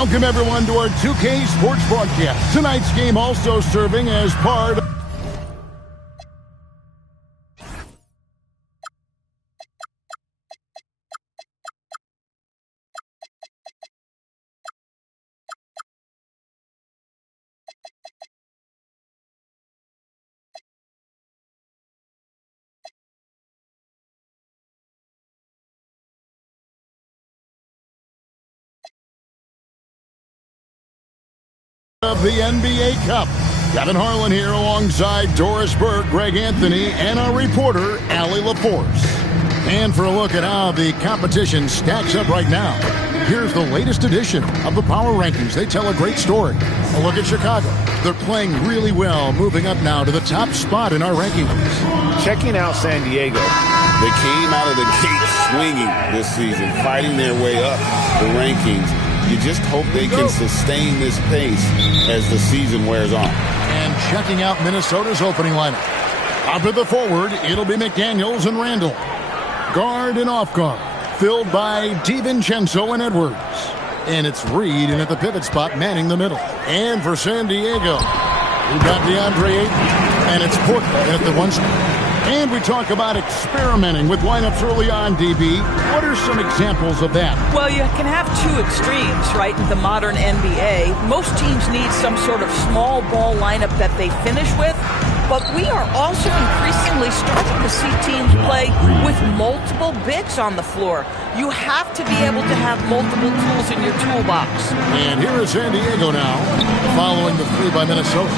Welcome, everyone, to our 2K Sports broadcast. Tonight's game also serving as part of the NBA Cup. Kevin Harlan here alongside Doris Burke, Greg Anthony, and our reporter, Allie LaForce. And for a look at how the competition stacks up right now, here's the latest edition of the Power Rankings. They tell a great story. A look at Chicago. They're playing really well, moving up now to the top spot in our rankings. Checking out San Diego. They came out of the gate swinging this season, fighting their way up the rankings. You just hope they can sustain this pace as the season wears on. And checking out Minnesota's opening lineup. Up at the forward, it'll be McDaniels and Randall. Guard and off guard, filled by DiVincenzo and Edwards. And it's Reed in at the pivot spot, manning the middle. And for San Diego, we've got DeAndre Ayton, and it's Portland at the one spot. And we talk about experimenting with lineups early on, DB. What are some examples of that? Well, you can have two extremes, right, in the modern NBA. Most teams need some sort of small ball lineup that they finish with. But we are also increasingly starting to see teams play with multiple bigs on the floor. You have to be able to have multiple tools in your toolbox. And here is San Diego now, following the three by Minnesota.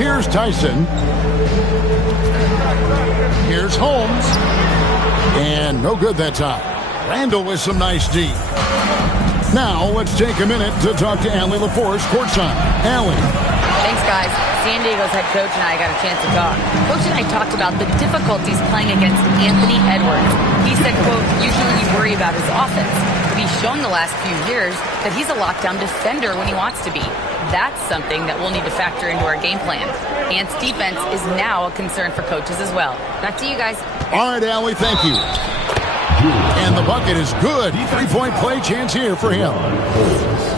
Here's Tyson. Here's Holmes. And no good that time. Randall with some nice D. Now, let's take a minute to talk to Allie LaForce, courtside. Allie. Thanks, guys. San Diego's head coach and I got a chance to talk. Coach and I talked about the difficulties playing against Anthony Edwards. He said, quote, usually you worry about his offense, but he's shown the last few years that he's a lockdown defender when he wants to be. That's something that we'll need to factor into our game plan. Ant's defense is now a concern for coaches as well. Back to you guys. All right, Allie, thank you. And the bucket is good. Three-point play chance here for him.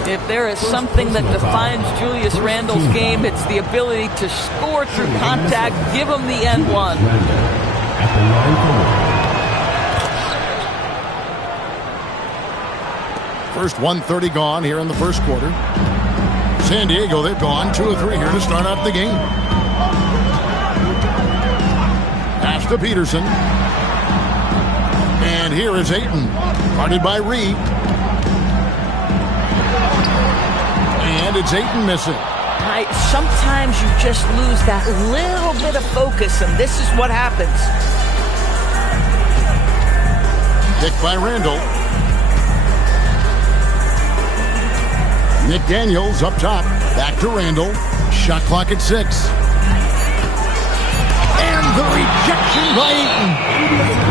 If there is something that defines Julius Randle's game, it's the ability to score through contact. Give him the end one. First 1:30 gone here in the first quarter. San Diego, they've gone 2 of 3 here to start out the game. Pass to Peterson. And here is Ayton, guarded by Reed. And it's Ayton missing. Sometimes you just lose that little bit of focus, and this is what happens. Picked by Randall. McDaniels up top. Back to Randall. Shot clock at 6. And the rejection by Ayton.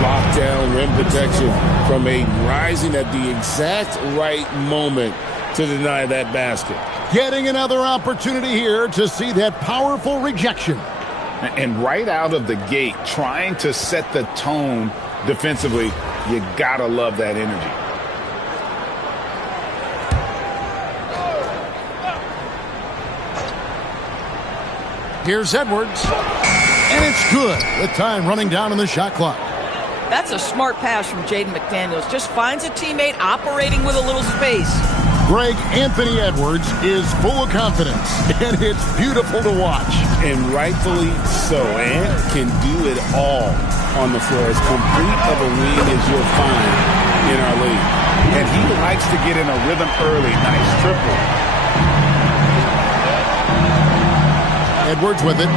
Lockdown, rim protection from Ayton, rising at the exact right moment to deny that basket. Getting another opportunity here to see that powerful rejection. And right out of the gate, trying to set the tone defensively, you gotta love that energy. Here's Edwards. And it's good with time running down on the shot clock. That's a smart pass from Jaden McDaniels. Just finds a teammate operating with a little space. Greg Anthony Edwards is full of confidence, and it's beautiful to watch. And rightfully so. Ant can do it all on the floor. As complete of a wing as you'll find in our league. And he likes to get in a rhythm early. Nice triple. Edwards with it.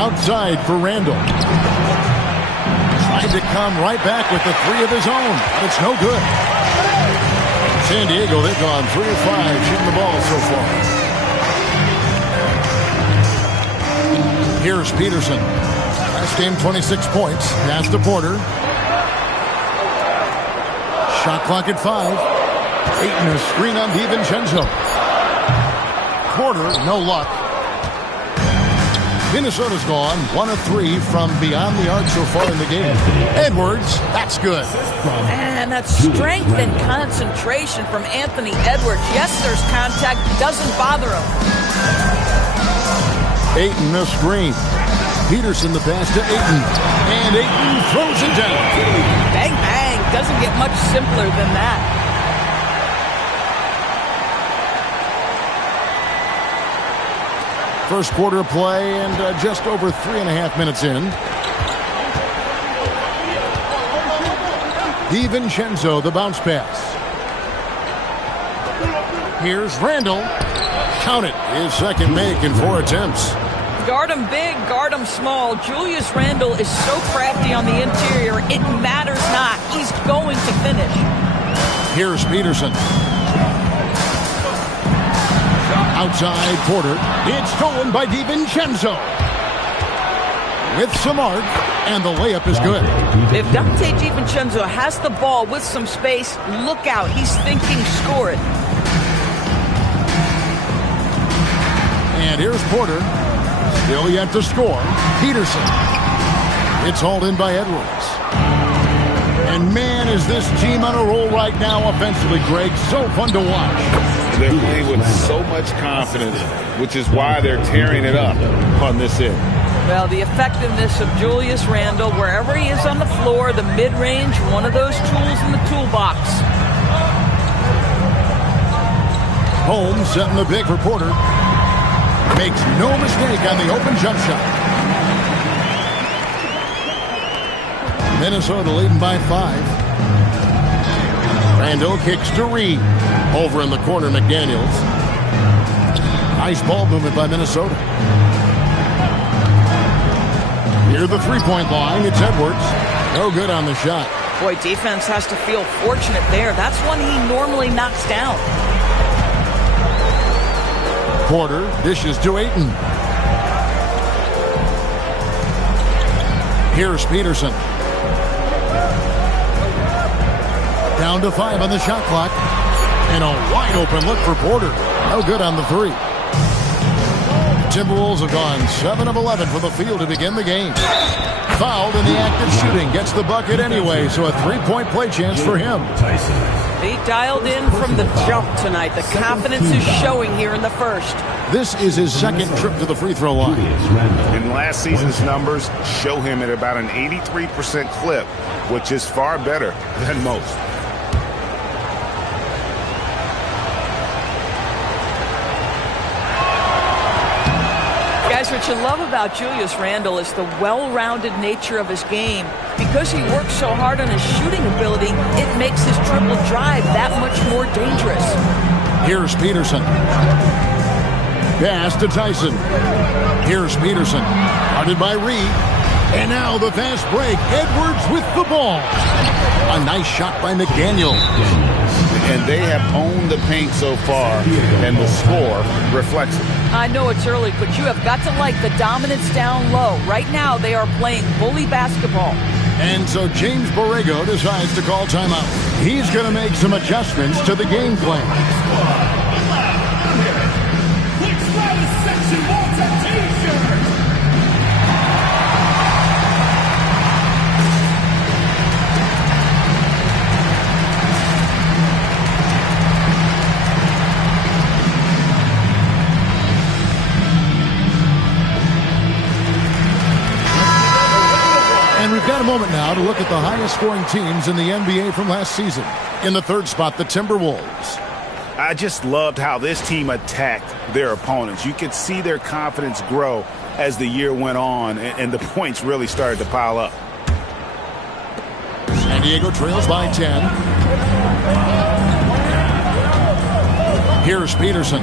Outside for Randall. Trying to come right back with the 3 of his own, but it's no good. San Diego, they've gone 3 of 5 shooting the ball so far. Here's Peterson. Last game, 26 points. Pass to Porter. Shot clock at 5. Ayton, a screen on DiVincenzo. Porter, no luck. Minnesota's gone 1 of 3 from beyond the arc so far in the game. Edwards, that's good. And that's strength and concentration from Anthony Edwards. Yes, there's contact. Doesn't bother him. Ayton the screen. Peterson the pass to Ayton. And Ayton throws it down. Bang, bang. Doesn't get much simpler than that. First quarter play and just over 3.5 minutes in. DiVincenzo, the bounce pass. Here's Randall. Count it. His second make in 4 attempts. Guard him big, guard him small. Julius Randle is so crafty on the interior, it matters not. He's going to finish. Here's Peterson. Outside Porter. It's stolen by DiVincenzo. With some arc, and the layup is good. If Dante DiVincenzo has the ball with some space, look out. He's thinking score it. And here's Porter. Still yet to score. Peterson. It's hauled in by Edwards. And man, is this team on a roll right now offensively, Greg. So fun to watch. They're playing with so much confidence, which is why they're tearing it up on this end. Well, the effectiveness of Julius Randle, wherever he is on the floor, the mid-range, one of those tools in the toolbox. Holmes setting the pick for Porter. Makes no mistake on the open jump shot. Minnesota leading by 5. Randall kicks to Reed. Over in the corner, McDaniels. Nice ball movement by Minnesota. Near the three-point line, it's Edwards. No good on the shot. Boy, defense has to feel fortunate there. That's one he normally knocks down. Porter dishes to Ayton. Here's Peterson. Down to 5 on the shot clock. And a wide open look for Porter. No good on the 3. Timberwolves have gone 7 of 11 from the field to begin the game. Fouled in the act of shooting. Gets the bucket anyway, so a 3-point play chance for him. He dialed in from the jump tonight. The confidence is showing here in the first. This is his second trip to the free throw line. And last season's numbers show him at about an 83% clip, which is far better than most. Guys, what you love about Julius Randle is the well-rounded nature of his game. Because he works so hard on his shooting ability, it makes his dribble drive that much more dangerous. Here's Peterson. Pass to Tyson. Here's Peterson. Guarded by Reed. And now the fast break. Edwards with the ball. A nice shot by McDaniel. And they have owned the paint so far, and the score reflects it. I know it's early, but you have got to like the dominance down low. Right now, they are playing bully basketball. And so James Borrego decides to call timeout. He's going to make some adjustments to the game plan. We've got a moment now to look at the highest scoring teams in the NBA from last season. In the third spot, the Timberwolves. I just loved how this team attacked their opponents. You could see their confidence grow as the year went on, and the points really started to pile up. San Diego trails by 10. Here's Peterson.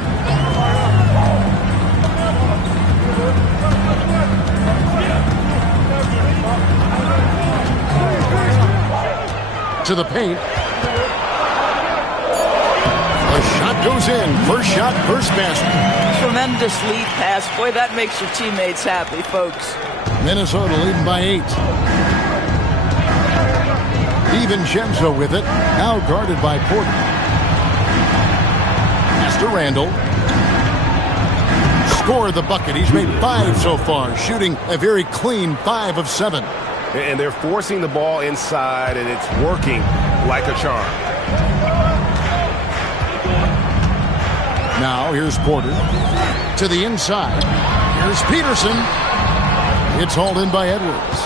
To the paint. The shot goes in. First shot, first basket. Tremendous lead pass. Boy, that makes your teammates happy, folks. Minnesota leading by 8. DiVincenzo with it. Now guarded by Porter. Pass to Randall. scored the bucket. He's made 5 so far, shooting a very clean 5 of 7. And they're forcing the ball inside, and it's working like a charm. Now here's Porter to the inside. Here's Peterson. It's hauled in by Edwards.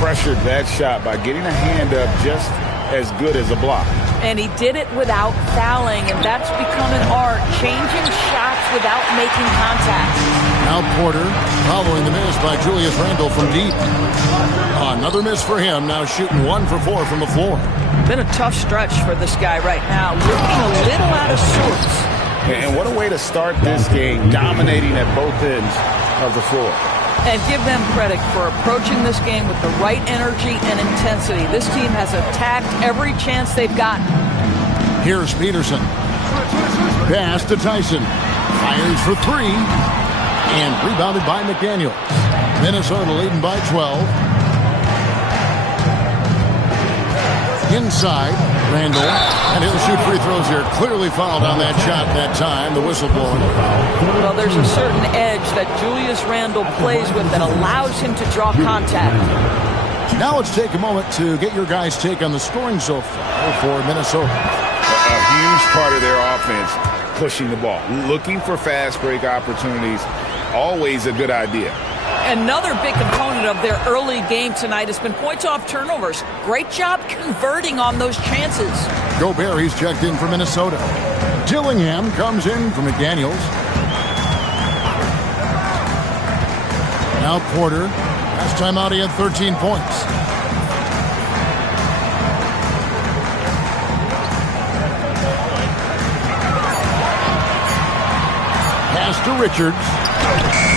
Pressured that shot by getting a hand up just as good as a block. And he did it without fouling, and that's become an art, changing shots without making contact. Now Porter following the miss by Julius Randle from deep. Another miss for him, now shooting 1 for 4 from the floor. Been a tough stretch for this guy right now, looking a little out of sorts. And what a way to start this game, dominating at both ends of the floor. And give them credit for approaching this game with the right energy and intensity. This team has attacked every chance they've gotten. Here's Peterson. Pass to Tyson. Fires for 3. And rebounded by McDaniels. Minnesota leading by 12. Inside, Randle. And he'll shoot free throws here. Clearly fouled on that shot that time. The whistle blowing. Well, there's a certain edge that Julius Randle plays with that allows him to draw contact. Now let's take a moment to get your guys' take on the scoring so far for Minnesota. A huge part of their offense, pushing the ball. Looking for fast break opportunities, always a good idea. Another big component of their early game tonight has been points off turnovers. Great job converting on those chances. Gobert, he's checked in for Minnesota. Dillingham comes in for McDaniels. Now Porter. Last time out he had 13 points. Pass to Richards.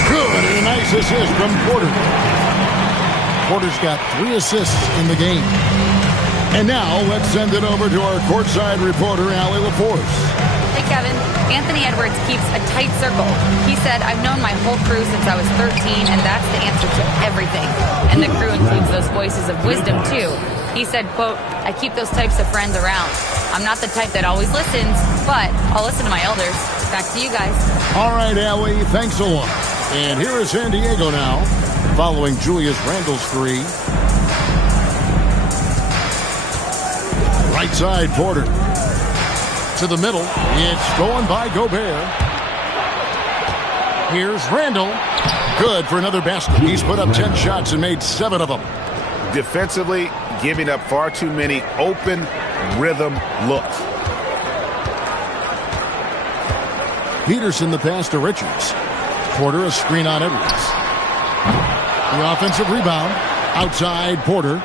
Good, and a nice assist from Porter. Porter's got 3 assists in the game. And now let's send it over to our courtside reporter, Allie LaForce. Hey, Kevin. Anthony Edwards keeps a tight circle. He said, I've known my whole crew since I was 13, and that's the answer to everything. And the crew includes those voices of wisdom, too. He said, quote, I keep those types of friends around. I'm not the type that always listens, but I'll listen to my elders. Back to you guys. All right, Allie, thanks a lot. And here is San Diego now, following Julius Randle's 3. Right side, Porter. To the middle. It's going by Gobert. Here's Randle. Good for another basket. He's put up 10 shots and made 7 of them. Defensively, giving up far too many open rhythm looks. Peterson the pass to Richards. Porter a screen on Edwards. The offensive rebound. Outside Porter.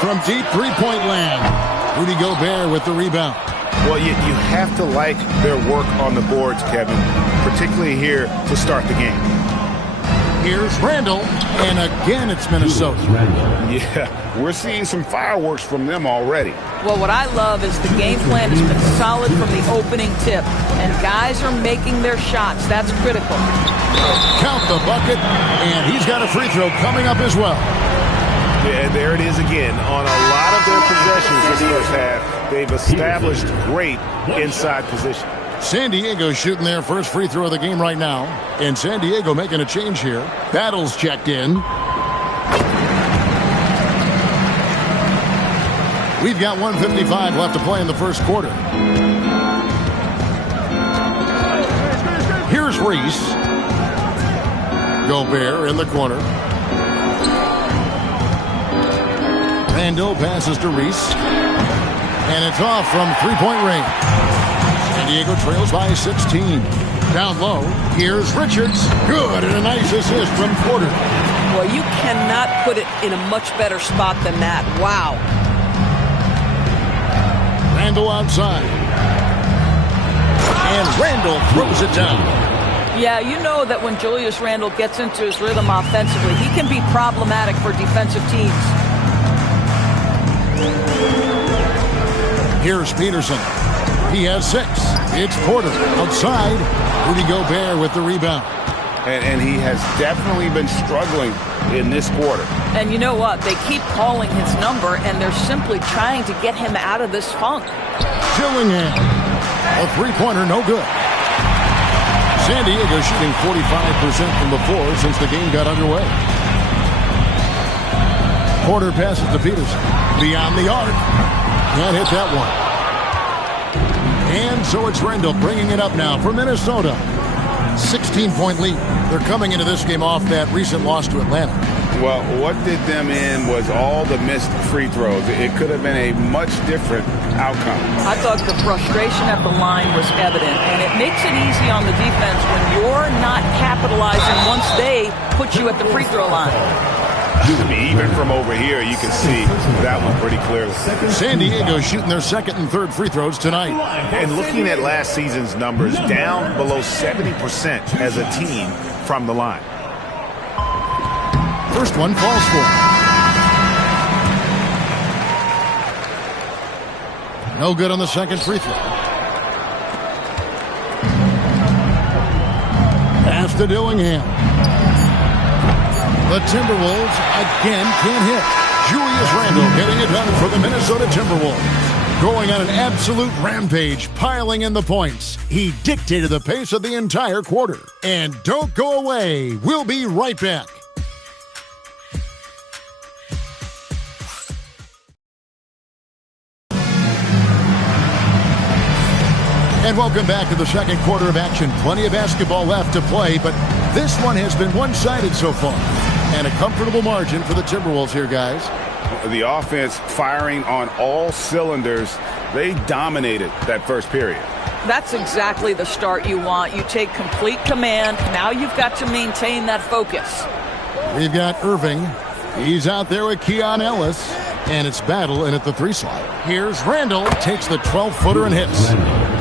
From deep three-point land. Rudy Gobert with the rebound. Well, you have to like their work on the boards, Kevin, particularly here to start the game. Here's Randle, and again it's Minnesota. Yeah, we're seeing some fireworks from them already. Well, what I love is the game plan has been solid from the opening tip, and guys are making their shots. That's critical. Count the bucket, and he's got a free throw coming up as well. Yeah, and there it is again. On a lot of their possessions this first half, they've established great inside position. San Diego shooting their first free throw of the game right now. And San Diego making a change here. Battles checked in. We've got 1:55 left to play in the first quarter. Here's Reese. Gobert in the corner. Randle passes to Reese. And it's off from three-point range. San Diego trails by 16. Down low, here's Richards. Good, and a nice assist from Porter. Well, you cannot put it in a much better spot than that. Wow. Randle outside. And Randle throws it down. Yeah, you know that when Julius Randle gets into his rhythm offensively, he can be problematic for defensive teams. Here's Peterson. He has 6. It's Porter outside. Rudy Gobert with the rebound. And he has definitely been struggling in this quarter. And you know what? They keep calling his number, and they're simply trying to get him out of this funk. Dillingham. A three-pointer, no good. San Diego shooting 45% from the floor since the game got underway. Porter passes to Peterson. Beyond the arc. Can't hit that one. And so it's Randall bringing it up now for Minnesota. 16-point lead. They're coming into this game off that recent loss to Atlanta. Well, what did them in was all the missed free throws. It could have been a much different outcome. I thought the frustration at the line was evident, and it makes it easy on the defense when you're not capitalizing once they put you at the free throw line. I mean, even from over here, you can see that one pretty clearly. San Diego shooting their second and third free throws tonight. And looking at last season's numbers, down below 70% as a team from the line. First one falls for. No good on the second free throw. Pass to Dillingham. The Timberwolves again can't hit. Julius Randle getting it done for the Minnesota Timberwolves. Going on an absolute rampage, piling in the points. He dictated the pace of the entire quarter. And don't go away. We'll be right back. And welcome back to the second quarter of action. Plenty of basketball left to play, but this one has been one-sided so far. And a comfortable margin for the Timberwolves here, guys. The offense firing on all cylinders. They dominated that first period. That's exactly the start you want. You take complete command. Now you've got to maintain that focus. We've got Irving. He's out there with Keon Ellis. And it's battle in at the three slot. Here's Randle. Takes the 12-footer and hits.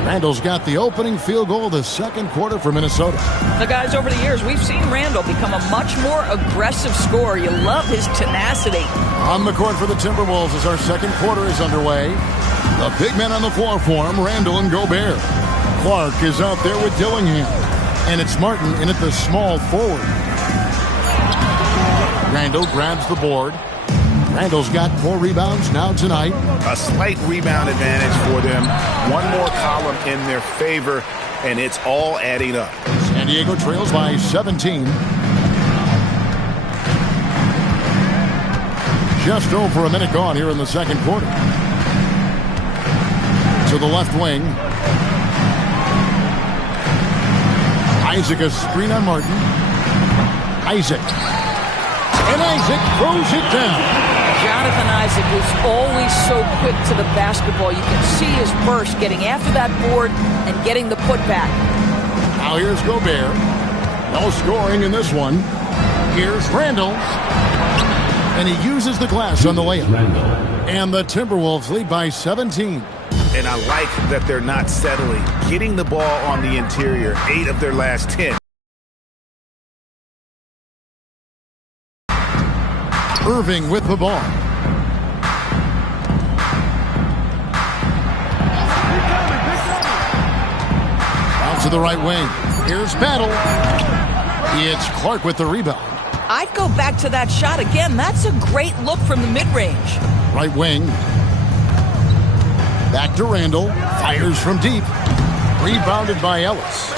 Randle's got the opening field goal of the second quarter for Minnesota. Now, guys, over the years, we've seen Randle become a much more aggressive scorer. You love his tenacity. On the court for the Timberwolves as our second quarter is underway. The big men on the floor for him, Randle and Gobert. Clark is out there with Dillingham. And it's Martin in at the small forward. Randle grabs the board. Randle's got 4 rebounds now tonight. A slight rebound advantage for them. One more column in their favor, and it's all adding up. San Diego trails by 17. Just over a minute gone here in the second quarter. To the left wing. Isaac, a screen on Martin. Isaac. And Isaac throws it down. Jonathan Isaac is always so quick to the basketball. You can see his burst getting after that board and getting the putback. Now here's Gobert. No scoring in this one. Here's Randle. And he uses the glass on the layup. And the Timberwolves lead by 17. And I like that they're not settling. Getting the ball on the interior, 8 of their last 10. Irving with the ball. Out to the right wing. Here's Battle. It's Clark with the rebound. I'd go back to that shot again. That's a great look from the mid-range. Right wing. Back to Randle. Fires from deep. Rebounded by Ellis.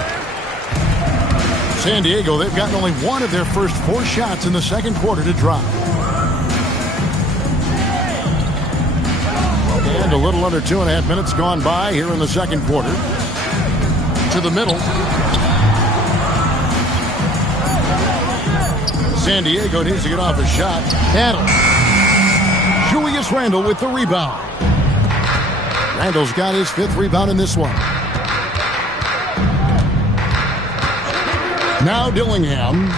San Diego, they've gotten only one of their first 4 shots in the second quarter to drop. And a little under 2.5 minutes gone by here in the second quarter. To the middle. San Diego needs to get off a shot. Battle. Julius Randle with the rebound. Randle's got his 5th rebound in this one. Now Dillingham.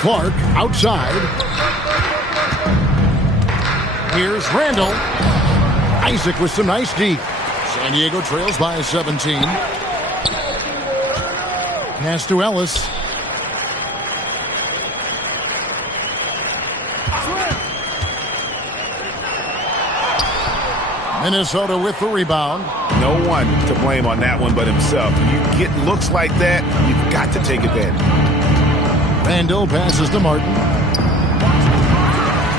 Clark outside. Here's Randle. Isaac with some nice deep. San Diego trails by 17. Pass to Ellis. Minnesota with the rebound. No one to blame on that one but himself. You get looks like that, you've got to take advantage. Randall passes to Martin.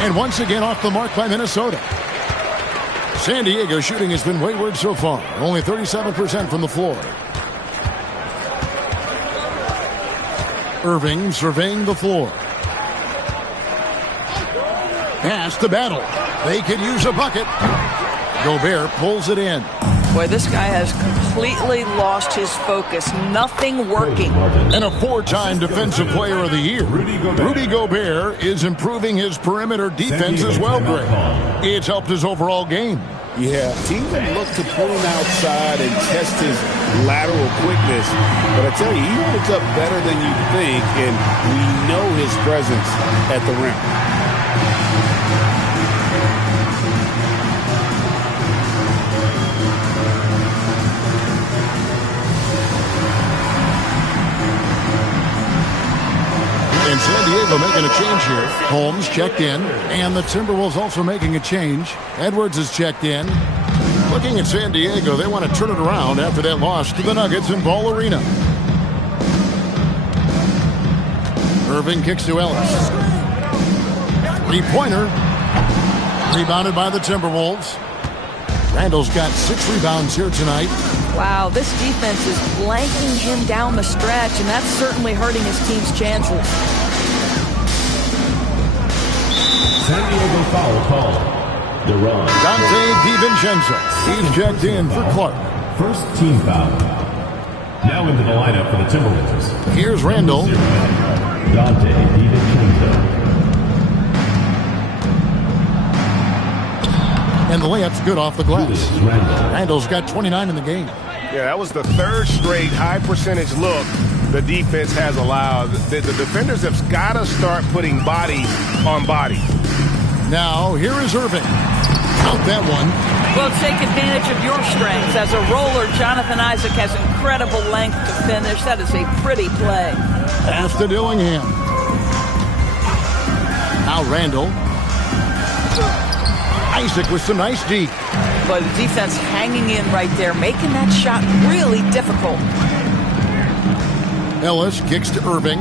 And once again off the mark by Minnesota. San Diego shooting has been wayward so far. Only 37% from the floor. Irving surveying the floor. Pass to Battle. They could use a bucket. Gobert pulls it in. Boy, this guy has completely lost his focus. Nothing working. And a 4-time Defensive Player of the Year. Rudy Gobert is improving his perimeter defense as well, Greg. It's helped his overall game. Yeah, teams have looked to pull him outside and test his lateral quickness. But I tell you, he holds up better than you think, and we know his presence at the rim. And San Diego making a change here. Holmes checked in, and the Timberwolves also making a change. Edwards is checked in. Looking at San Diego, they want to turn it around after that loss to the Nuggets in Ball Arena. Irving kicks to Ellis. Three-pointer. Rebounded by the Timberwolves. Randall's got 6 rebounds here tonight. Wow, this defense is blanking him down the stretch, and that's certainly hurting his team's chances. San Diego foul call. Dante DiVincenzo. He's checked in for Clark. First team foul. Now into the lineup for the Timberwolves. Here's Randall. Dante DiVincenzo. And the layup's good off the glass. Randall's got 29 in the game. Yeah, that was the 3rd straight high percentage look the defense has allowed. The defenders have got to start putting body on body. Now, here is Irving. Out that one. Well, take advantage of your strengths. As a roller, Jonathan Isaac has incredible length to finish. That is a pretty play. Pass to Dillingham. Now Randall. Isaac with some nice D. But the defense hanging in right there, making that shot really difficult. Ellis kicks to Irving.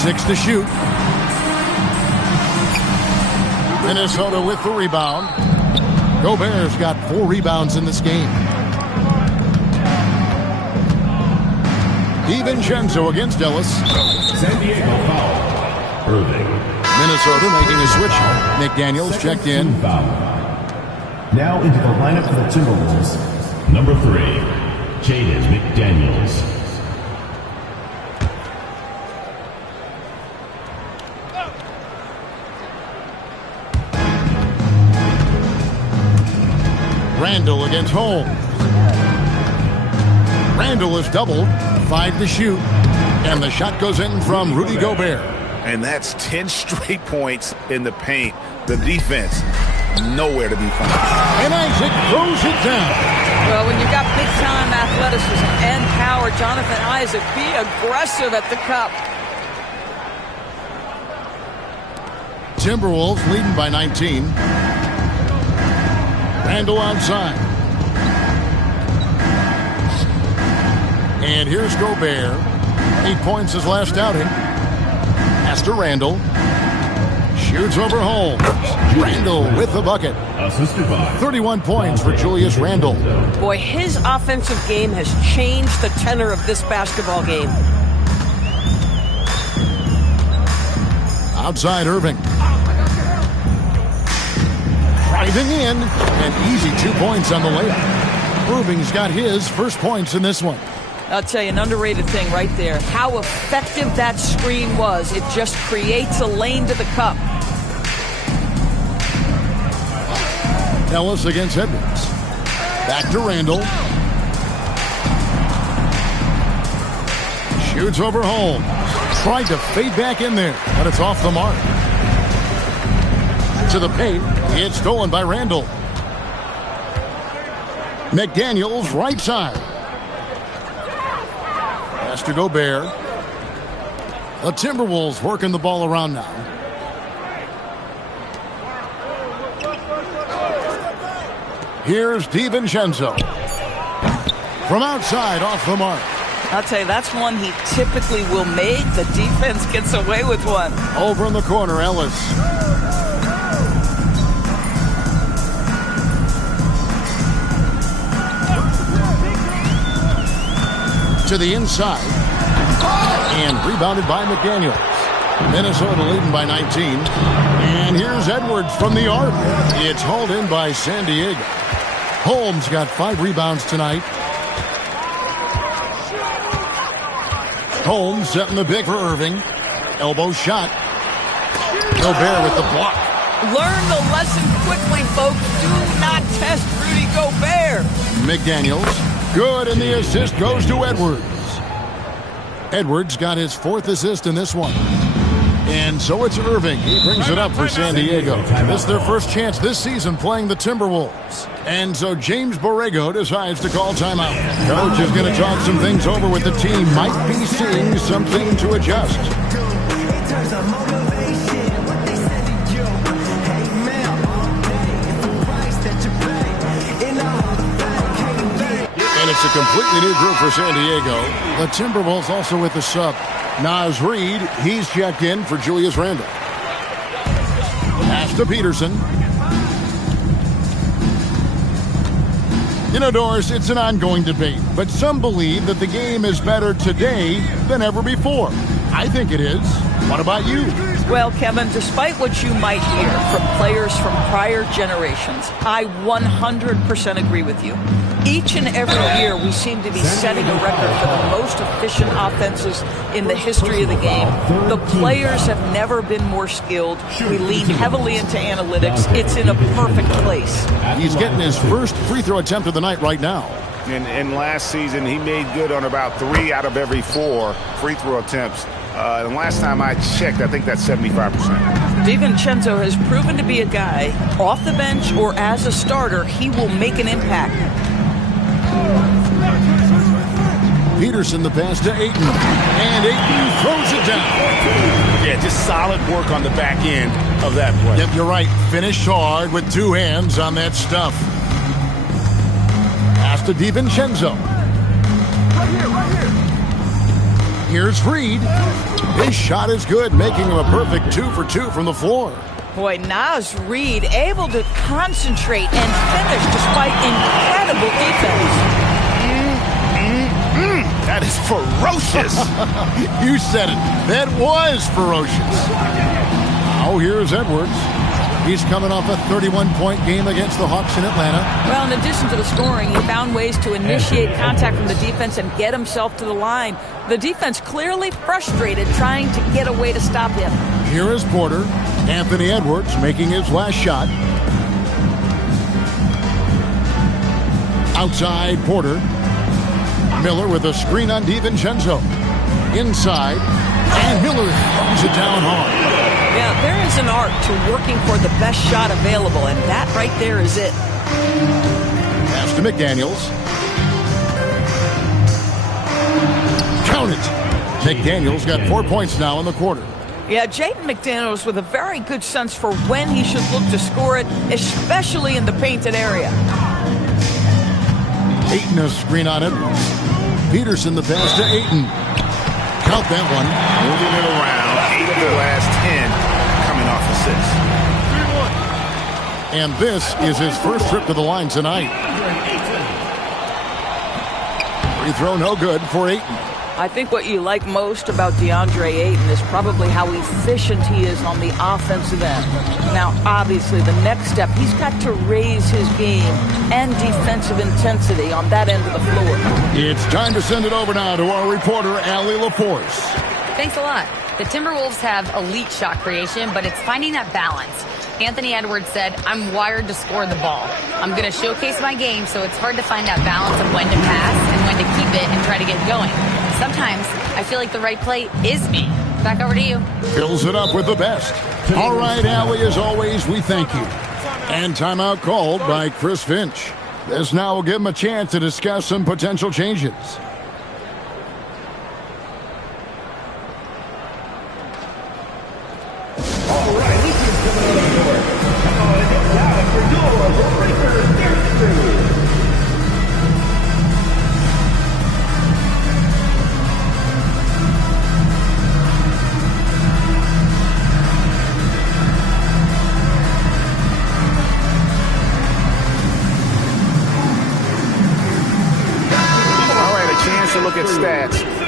Six to shoot. Minnesota with the rebound. Gobert's got 4 rebounds in this game. DiVincenzo against Ellis. San Diego foul. Irving. Minnesota making a switch. McDaniels checked in. Foul. Now into the lineup for the Timberwolves. Number 3, Jaden McDaniels. Randall against Holmes. Randall is doubled. 5 to shoot. And the shot goes in from Rudy Gobert. And that's 10 straight points in the paint. The defense, nowhere to be found. And Isaac throws it down. Well, when you've got big-time athleticism and power, Jonathan Isaac, be aggressive at the cup. Timberwolves leading by 19. Randall outside. And here's Gobert. 8 points his last outing. Pass to Randall. Shoots over Holmes. Randall with the bucket. 31 points for Julius Randall. Boy, his offensive game has changed the tenor of this basketball game. Outside Irving. Driving in. An easy 2 points on the layup. Irving's got his first points in this one. I'll tell you, an underrated thing right there. How effective that screen was. It just creates a lane to the cup. Ellis against Edwards. Back to Randall. Shoots over Holmes. Tried to fade back in there, but it's off the mark. To the paint. It's stolen by Randall. McDaniels right side. Pass to Gobert. The Timberwolves working the ball around now. Here's DiVincenzo. From outside, off the mark. I'll tell you, that's one he typically will make. The defense gets away with one. Over in the corner, Ellis. To the inside. And rebounded by McDaniels. Minnesota leading by 19. And here's Edwards from the arc. It's hauled in by San Diego. Holmes got 5 rebounds tonight. Holmes setting the pick for Irving. Elbow shot. Gobert with the block. Learn the lesson quickly, folks. Do not test Rudy Gobert. McDaniels. Good, and the assist goes to Edwards. Edwards got his 4th assist in this one. And so it's Irving. He brings it up for San Diego. This is their first chance this season playing the Timberwolves. And so James Borrego decides to call timeout. Coach is going to talk some things over with the team. Might be seeing something to adjust. And it's a completely new group for San Diego. The Timberwolves also with the sub. Naz Reid, he's checked in for Julius Randle. Pass to Peterson. You know, Doris, it's an ongoing debate, but some believe that the game is better today than ever before. I think it is. What about you? Well, Kevin, despite what you might hear from players from prior generations, I 100% agree with you. Each and every year, we seem to be setting a record for the most efficient offenses in the history of the game. The players have never been more skilled. We lean heavily into analytics. It's in a perfect place. He's getting his first free throw attempt of the night right now. And last season, he made good on about 3 out of every 4 free throw attempts. And last time I checked, I think that's 75%. DiVincenzo has proven to be a guy, off the bench or as a starter, he will make an impact. Peterson, the pass to Ayton. And Ayton throws it down. Yeah, just solid work on the back end of that play. Yep, you're right. Finished hard with 2 hands on that stuff. Pass to DiVincenzo. Here's Reid. His shot is good, making him a perfect 2 for 2 from the floor. Boy, Naz Reid able to concentrate and finish despite incredible defense. That is ferocious. You said it. That was ferocious. Now here's Edwards. He's coming off a 31-point game against the Hawks in Atlanta. Well, in addition to the scoring, he found ways to initiate contact from the defense and get himself to the line. The defense clearly frustrated trying to get a way to stop him. Here is Porter. Anthony Edwards making his last shot. Outside, Porter. Miller with a screen on DiVincenzo. Inside. And Miller throws it down hard. Yeah, there is an art to working for the best shot available, and that right there is it. Pass to McDaniels. Count it. McDaniels got 4 points now in the quarter. Yeah, Jaden McDaniels with a very good sense for when he should look to score it, especially in the painted area. Ayton a screen on Edwards. Peterson the pass to Ayton. Count that one. Moving it around. 8 of the last 10 coming off assists. And this is his first trip to the line tonight. Free throw no good for Ayton. I think what you like most about DeAndre Ayton is probably how efficient he is on the offensive end. Now, obviously, the next step, he's got to raise his game and defensive intensity on that end of the floor. It's time to send it over now to our reporter, Allie LaForce. Thanks a lot. The Timberwolves have elite shot creation, but it's finding that balance. Anthony Edwards said, I'm wired to score the ball. I'm going to showcase my game, so it's hard to find that balance of when to pass and when to keep it and try to get going. Sometimes I feel like the right play is me. Back over to you. Fills it up with the best. All right, Allie, as always, we thank you. And timeout called by Chris Finch. This now will give him a chance to discuss some potential changes. All right, this is coming on the board. It's time for your breaker.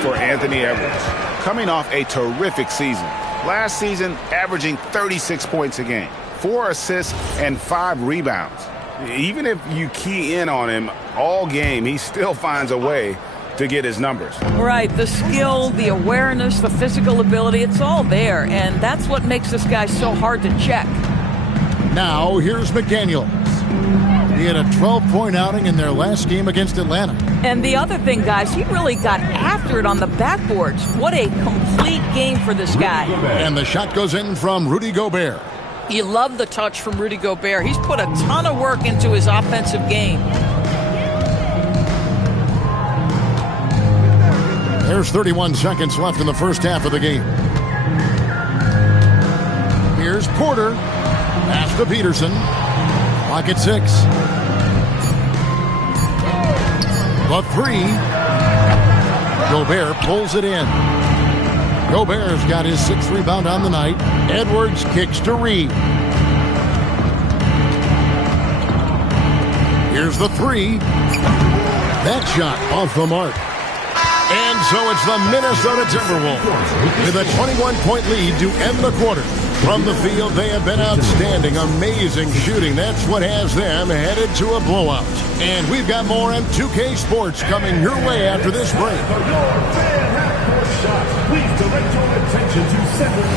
for Anthony Edwards, coming off a terrific season. Last season, averaging 36 points a game, 4 assists, and 5 rebounds. Even if you key in on him all game, he still finds a way to get his numbers. Right, the skill, the awareness, the physical ability, it's all there, and that's what makes this guy so hard to check. Now, here's McDaniels. He had a 12-point outing in their last game against Atlanta. And the other thing, guys, he really got after it on the backboards. What a complete game for this guy. And the shot goes in from Rudy Gobert. You love the touch from Rudy Gobert. He's put a ton of work into his offensive game. There's 31 seconds left in the first half of the game. Here's Porter. Pass to Peterson. Clock at 6. The 3. Gobert pulls it in. Gobert's got his 6th rebound on the night. Edwards kicks to Reed. Here's the 3. That shot off the mark. And so it's the Minnesota Timberwolves with a 21-point lead to end the quarter. From the field, they have been outstanding. Amazing shooting. That's what has them headed to a blowout. And we've got more M2K Sports coming your way after this break. For your fan half-court shots, please direct your attention to center.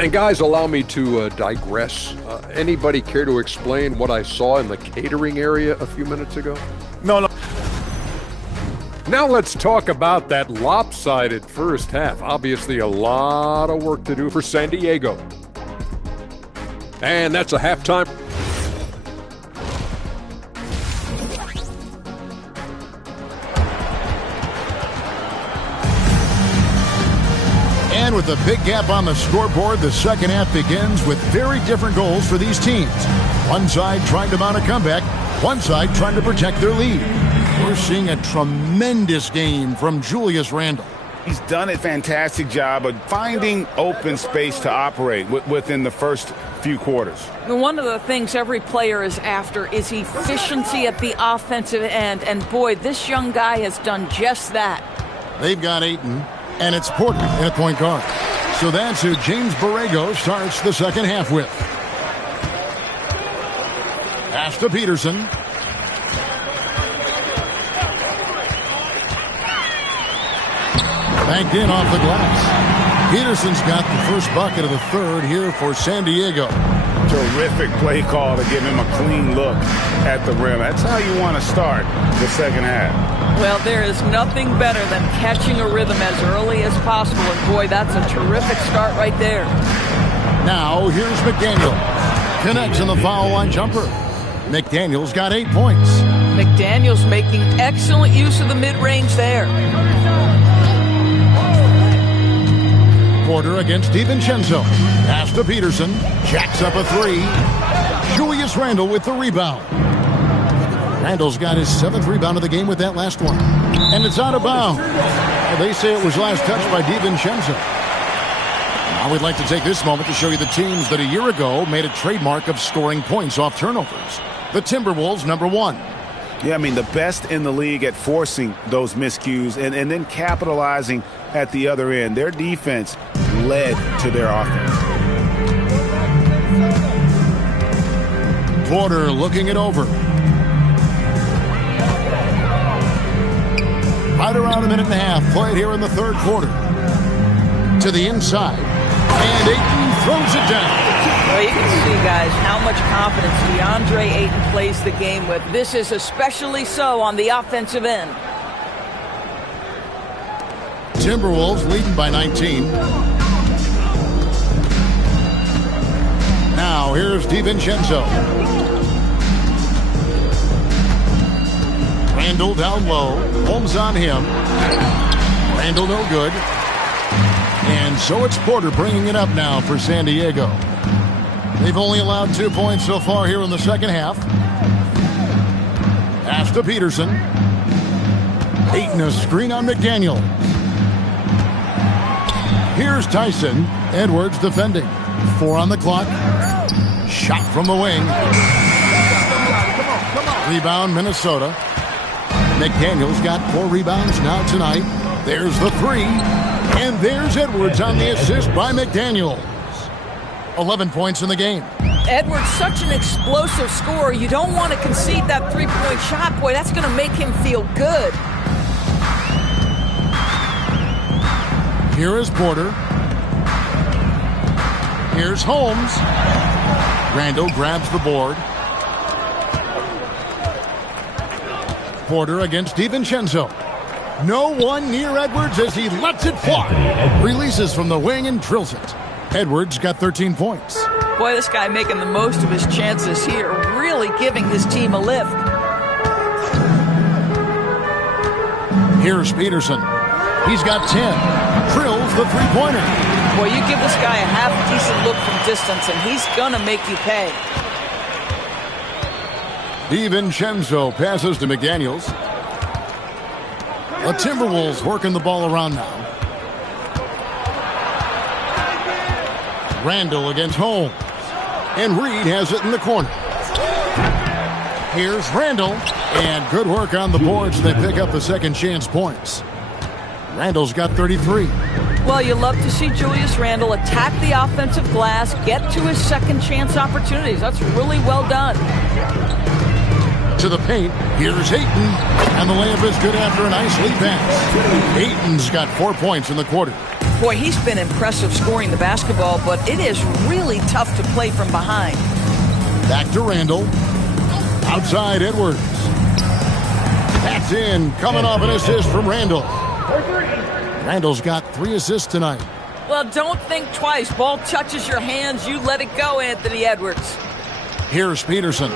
And guys, allow me to digress. Anybody care to explain what I saw in the catering area a few minutes ago? No. Now let's talk about that lopsided first half. Obviously a lot of work to do for San Diego. And that's a halftime. And with a big gap on the scoreboard, the second half begins with very different goals for these teams. One side trying to mount a comeback, one side trying to protect their lead. We're seeing a tremendous game from Julius Randle. He's done a fantastic job of finding open space to operate within the first few quarters. One of the things every player is after is efficiency at the offensive end. And boy, this young guy has done just that. They've got Ayton, and it's Porter at point guard. So that's who James Borrego starts the second half with. Pass to Peterson. Banked in off the glass. Peterson's got the first bucket of the third here for San Diego. Terrific play call to give him a clean look at the rim. That's how you want to start the second half. Well, there is nothing better than catching a rhythm as early as possible. And boy, that's a terrific start right there. Now, here's McDaniels. Connects in the foul line jumper. McDaniels got 8 points. McDaniels making excellent use of the mid-range there. Porter against DiVincenzo. Pass to Peterson. Jacks up a 3. Julius Randle with the rebound. Randle's got his 7th rebound of the game with that last one. And it's out of bounds. They say it was last touched by DiVincenzo. Now we'd like to take this moment to show you the teams that a year ago made a trademark of scoring points off turnovers. The Timberwolves, number 1. Yeah, I mean, the best in the league at forcing those miscues and then capitalizing at the other end. Their defense led to their offense. Porter looking it over. Right around a minute and a half played here in the third quarter. To the inside. And Ayton throws it down. Well, you can see, guys, how much confidence DeAndre Ayton plays the game with. This is especially so on the offensive end. Timberwolves leading by 19. Now here's DiVincenzo. Randle down low. Holmes on him. Randle no good. And so it's Porter bringing it up now for San Diego. They've only allowed 2 points so far here in the second half. Pass to Peterson. Ayton a screen on McDaniel. Here's Tyson. Edwards defending. 4 on the clock. Shot from the wing. Rebound, Minnesota. McDaniels got 4 rebounds now tonight. There's the 3. And there's Edwards on the assist by McDaniels. 11 points in the game. Edwards, such an explosive scorer. You don't want to concede that three-point shot. Boy, that's going to make him feel good. Here is Porter. Here's Holmes. Randall grabs the board. Porter against DiVincenzo. No one near Edwards as he lets it fly. Releases from the wing and drills it. Edwards got 13 points. Boy, this guy making the most of his chances here, really giving his team a lift. Here's Peterson. He's got 10. Drills the three-pointer. Boy, you give this guy a half-decent look from distance, and he's going to make you pay. DiVincenzo passes to McDaniels. The Timberwolves working the ball around now. Randall against Holmes. And Reed has it in the corner. Here's Randall. And good work on the boards. They pick up the second chance points. Randall's got 33. Well, you love to see Julius Randall attack the offensive glass, get to his second chance opportunities. That's really well done. To the paint. Here's Ayton. And the layup is good after a nice lead pass. Ayton's got 4 points in the quarter. Boy, he's been impressive scoring the basketball, but it is really tough to play from behind. Back to Randall. Outside Edwards. That's in. Coming off an assist from Randall. Randall's got 3 assists tonight. Well, don't think twice. Ball touches your hands, you let it go, Anthony Edwards. Here's Peterson.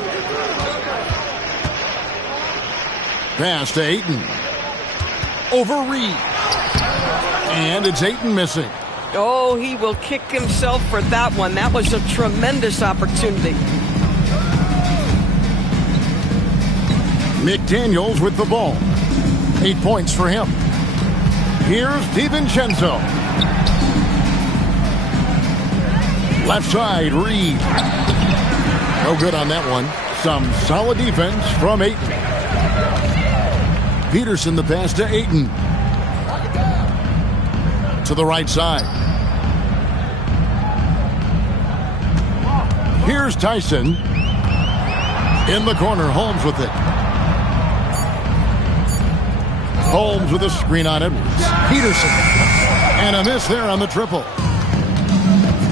Pass to Ayton. Over Reed. And it's Ayton missing. Oh, he will kick himself for that one. That was a tremendous opportunity. McDaniels with the ball. 8 points for him. Here's DiVincenzo. Left side, Reed. No good on that one. Some solid defense from Ayton. Peterson the pass to Ayton. To the right side. Here's Tyson. In the corner, Holmes with it. Holmes with a screen on Edwards. Peterson. And a miss there on the triple.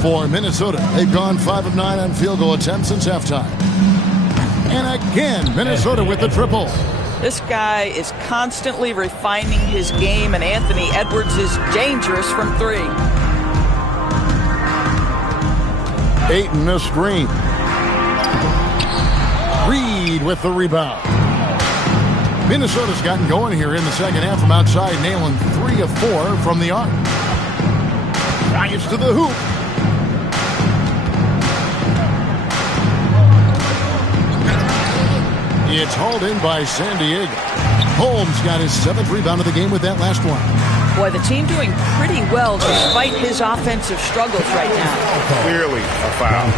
For Minnesota, they've gone 5 of 9 on field goal attempts since halftime. And again, Minnesota with the triple. This guy is constantly refining his game, and Anthony Edwards is dangerous from 3. Ayton a screen. Reed with the rebound. Minnesota's gotten going here in the second half from outside, nailing 3 of 4 from the arc. Drives to the hoop. It's hauled in by San Diego. Holmes got his 7th rebound of the game with that last one. Boy, the team doing pretty well despite his offensive struggles right now. Clearly a foul.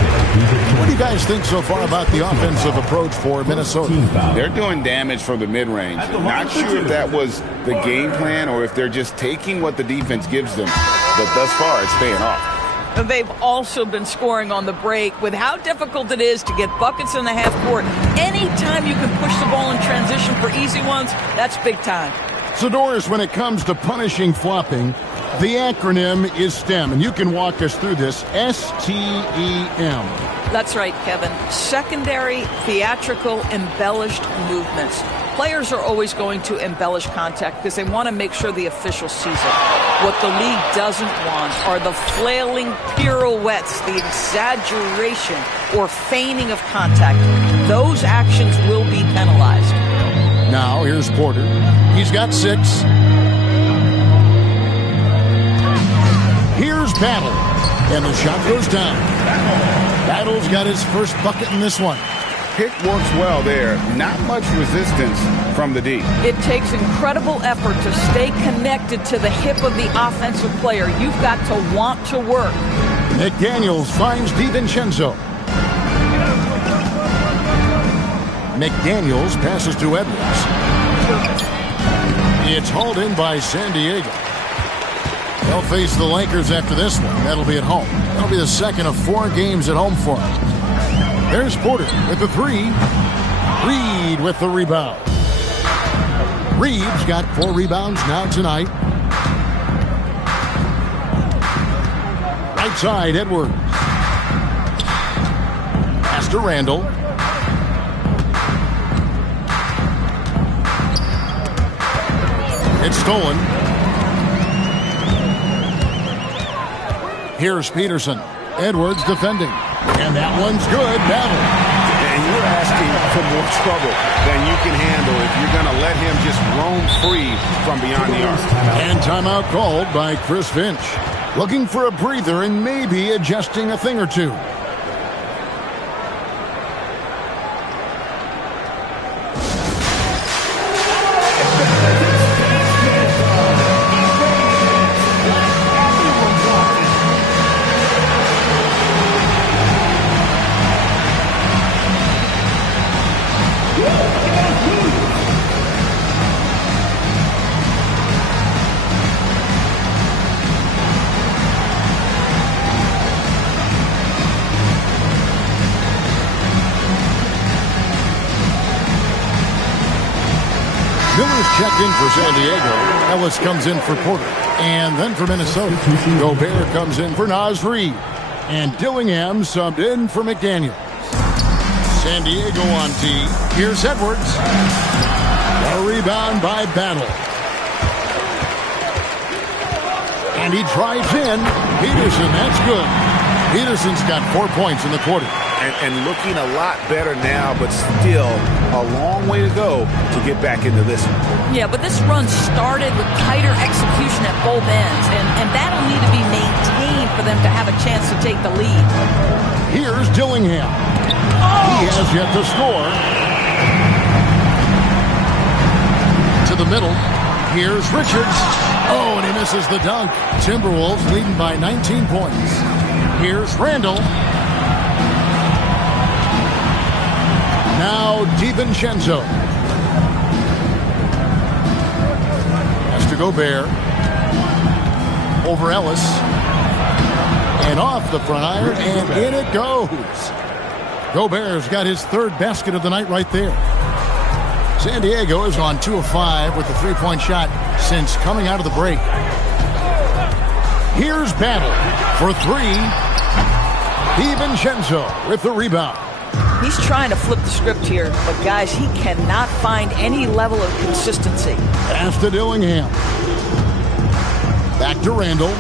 What do you guys think so far about the offensive approach for Minnesota? They're doing damage from the mid-range. Not sure if that was the game plan or if they're just taking what the defense gives them. But thus far, it's paying off. And they've also been scoring on the break. With how difficult it is to get buckets in the half court, anytime you can push the ball in transition for easy ones, that's big time. So, Doris, when it comes to punishing flopping, the acronym is STEM, and you can walk us through this. STEM. That's right, Kevin. Secondary, theatrical, embellished movements. Players are always going to embellish contact because they want to make sure the official sees it. What the league doesn't want are the flailing pirouettes, the exaggeration or feigning of contact. Those actions will be penalized. Now, here's Porter. He's got 6. Here's Battle. And the shot goes down. Battle's got his first bucket in this one. Pick works well there. Not much resistance from the D. It takes incredible effort to stay connected to the hip of the offensive player. You've got to want to work. McDaniels finds DiVincenzo. McDaniels passes to Edwards. It's hauled in by San Diego. They'll face the Lakers after this one. That'll be at home. That'll be the second of 4 games at home for them. There's Porter with the 3. Reed with the rebound. Reed's got 4 rebounds now tonight. Right side, Edwards. Pass to Randall. It's stolen. Here's Peterson. Edwards defending. And that one's good. Battle. And you're asking for more trouble than you can handle if you're going to let him just roam free from beyond the arc. And timeout called by Chris Finch. Looking for a breather and maybe adjusting a thing or two. Miller's checked in for San Diego. Ellis comes in for Porter. And then for Minnesota, Gobert comes in for Naz Reid. And Dillingham subbed in for McDaniels. San Diego on D. Here's Edwards. A rebound by Battle. And he drives in. Peterson, that's good. Peterson's got 4 points in the quarter. And looking a lot better now, but still a long way to go to get back into this one. Yeah, but this run started with tighter execution at both ends, and that'll need to be maintained for them to have a chance to take the lead. Here's Dillingham. He has yet to score. To the middle. Here's Richards. Oh, and he misses the dunk. Timberwolves leading by 19 points. Here's Randall. Now DiVincenzo. Has to Gobert. Over Ellis. And off the front iron, and in it goes. Gobert's got his 3rd basket of the night right there. San Diego is on 2 of 5 with the 3-point shot since coming out of the break. Here's Battle for 3. DiVincenzo with the rebound. He's trying to flip the script here, but guys, he cannot find any level of consistency. Pass to Dillingham. Back to Randall.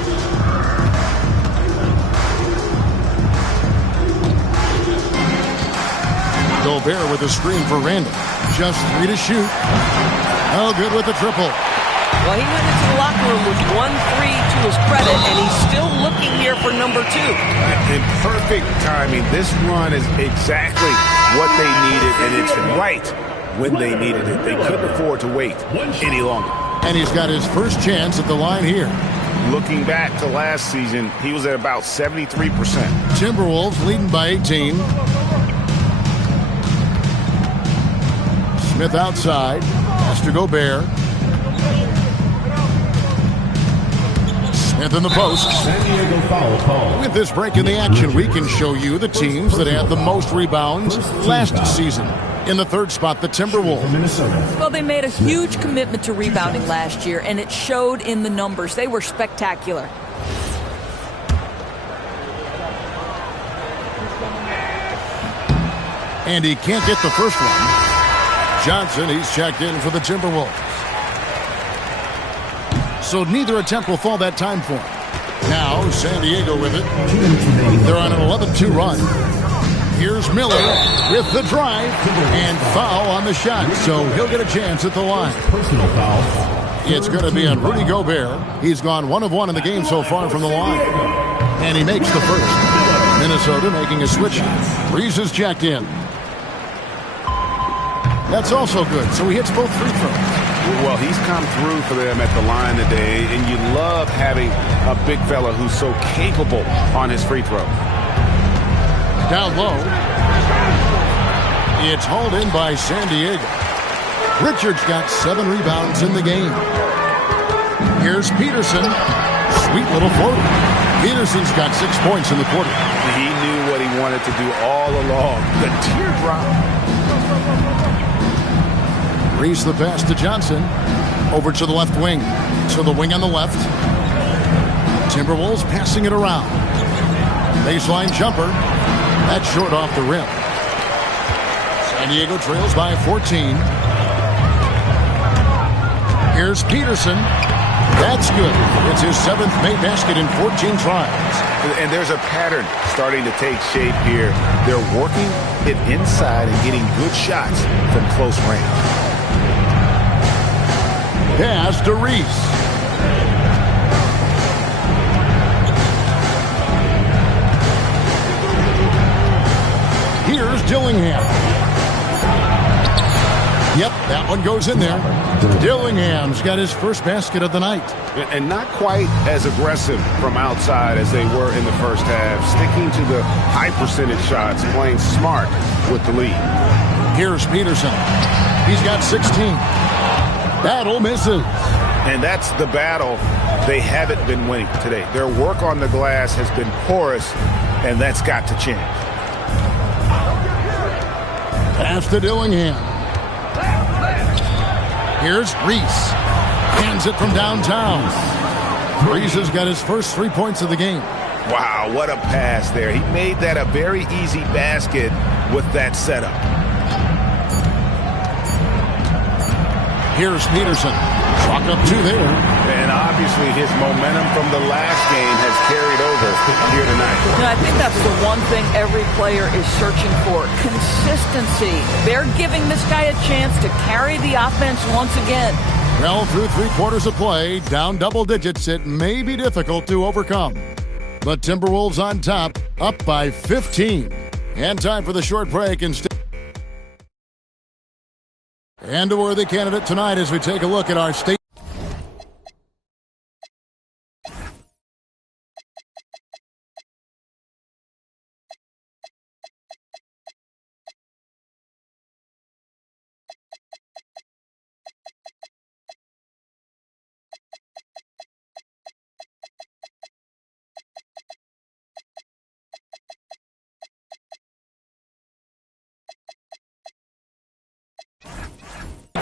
Gobert with a screen for Randall. Just 3 to shoot. Oh, good with the triple. Well, he went into the locker room with 1 3 to his credit, and he's still looking here for number 2. In perfect timing. This run is exactly what they needed, and it's right when they needed it. They couldn't afford to wait any longer. And he's got his first chance at the line here. Looking back to last season, he was at about 73%. Timberwolves leading by 18. Smith outside. Has to Gobert. Smith in the post. San Diego foul call. With this break in the action, we can show you the teams that had the most rebounds last season. In the 3rd spot, the Timberwolves. Well, they made a huge commitment to rebounding last year, and it showed in the numbers. They were spectacular. And he can't get the first one. Johnson, he's checked in for the Timberwolves. So neither attempt will fall that time for him. Now, San Diego with it. They're on an 11-2 run. Here's Miller with the drive and foul on the shot. So he'll get a chance at the line. Personal foul. It's going to be on Rudy Gobert. He's gone 1 of 1 in the game so far from the line. And he makes the first. Minnesota making a switch. Reeves is checked in. That's also good. So he hits both free throws. Well, he's come through for them at the line today, and you love having a big fella who's so capable on his free throw. Down low. It's hauled in by San Diego. Richards got 7 rebounds in the game. Here's Peterson. Sweet little floater. Peterson's got 6 points in the quarter. He knew what he wanted to do all along. The teardrop. Reese the pass to Johnson. Over to the left wing. To the wing on the left. Timberwolves passing it around. Baseline jumper. That's short off the rim. San Diego trails by 14. Here's Peterson. That's good. It's his 7th made basket in 14 tries. And there's a pattern starting to take shape here. They're working it inside and getting good shots from close range. Pass to Reese. Here's Dillingham. Yep, that one goes in there. Dillingham's got his first basket of the night. And not quite as aggressive from outside as they were in the first half. Sticking to the high percentage shots, playing smart with the lead. Here's Peterson. He's got 16. Battle misses. And that's the battle they haven't been winning today. Their work on the glass has been porous, and that's got to change. Pass to Dillingham. Here's Reese. Hands it from downtown. Reese has got his first 3 points of the game. Wow, what a pass there. He made that a very easy basket with that setup. Here's Peterson. Chalk up 2 there. And obviously his momentum from the last game has carried over here tonight. I think that's the one thing every player is searching for. Consistency. They're giving this guy a chance to carry the offense once again. Well, through 3 quarters of play, down double digits, it may be difficult to overcome. But Timberwolves on top, up by 15. And time for the short break instead. And a worthy candidate tonight as we take a look at our state.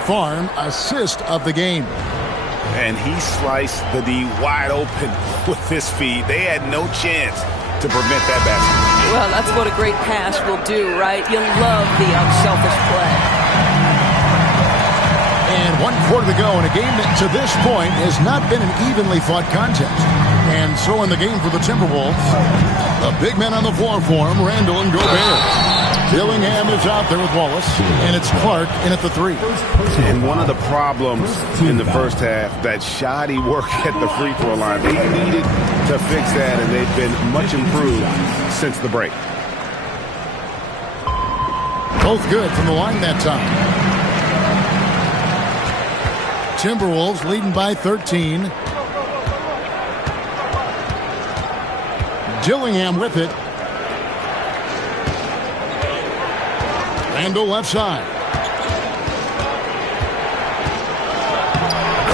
Farm assist of the game. And he sliced the D wide open with his feet. They had no chance to prevent that basket. Well, that's what a great pass will do, right? You love the unselfish play. And 1 quarter to go in a game that to this point has not been an evenly fought contest. And so in the game for the Timberwolves, the big men on the floor for him, Randall and Gobert. Dillingham is out there with Wallace, and it's Clark in at the 3. And one of the problems in the first half, that shoddy work at the free throw line. They needed to fix that, and they've been much improved since the break. Both good from the line that time. Timberwolves leading by 13. Dillingham with it. Randall left side.